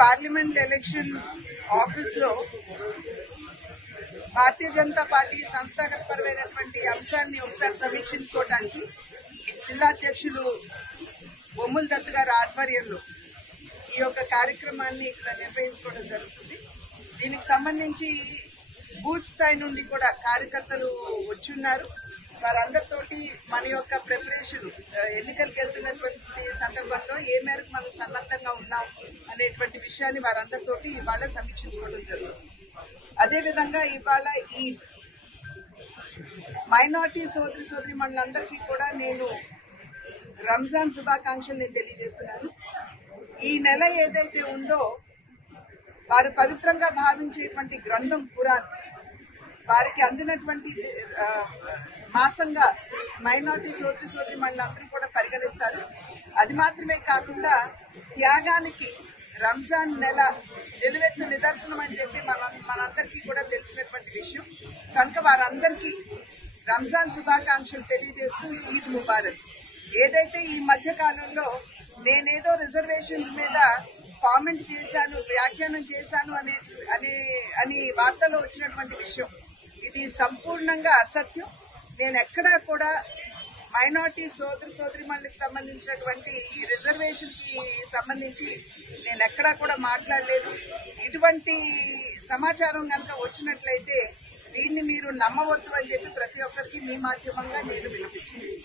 Parliament election office లో Bharatiya Janata party సంస్థాగతపరమైనటువంటి అంశాన్ని ఒకసారి సమీక్షించుకోవడానికి జిల్లా అధ్యక్షులు బొమ్మల దత్తు గారి ఆధ్వర్యంలో ఈ యొక్క కార్యక్రమాన్ని ఇక్కడ నిర్వహించుకోవడం జరుగుతుంది. దీనికి సంబంధించి బూత్ స్థాయి నుండి కూడా కార్యకర్తలు వచ్చున్నారు. వారందరితోటి మన యొక్క ప్రిపరేషన్ ఎన్నికలకు వెళ్తున్నటువంటి సందర్భంలో ఏ మేరకు మనం సన్నద్ధంగా ఉన్నాం అనేటువంటి విషయాన్ని వారందరితోటి ఇవాళ సమీక్షించుకోవడం జరుగుతుంది. అదేవిధంగా ఇవాళ ఈ మైనార్టీ సోదరి మనులందరికీ కూడా నేను రంజాన్ శుభాకాంక్షలు నేను తెలియజేస్తున్నాను. ఈ నెల ఏదైతే ఉందో వారు పవిత్రంగా భావించేటువంటి గ్రంథం ఖురాన్ వారికి అందినటువంటి మాసంగా మైనార్టీ సోదరి మనులందరూ కూడా పరిగణిస్తారు. అది మాత్రమే కాకుండా త్యాగానికి రంజాన్ నెల నిలువెత్తు నిదర్శనం అని చెప్పి మనందరికీ కూడా తెలిసినటువంటి విషయం. కనుక వారందరికీ రంజాన్ శుభాకాంక్షలు తెలియజేస్తూ ఈద్ ముబారక్. ఏదైతే ఈ మధ్య కాలంలో నేనేదో రిజర్వేషన్స్ మీద కామెంట్ చేశాను, వ్యాఖ్యానం చేశాను అని వార్తలో వచ్చినటువంటి విషయం ఇది సంపూర్ణంగా అసత్యం. నేను ఎక్కడా కూడా మైనార్టీ సోదరిమణులకు సంబంధించినటువంటి ఈ రిజర్వేషన్ కి సంబంధించి నేను ఎక్కడా కూడా మాట్లాడలేదు. ఇటువంటి సమాచారం కనుక వచ్చినట్లయితే దీన్ని మీరు నమ్మవద్దు అని చెప్పి ప్రతి ఒక్కరికి మీ మాధ్యమంగా నేను వినిపించుకుంటున్నాను.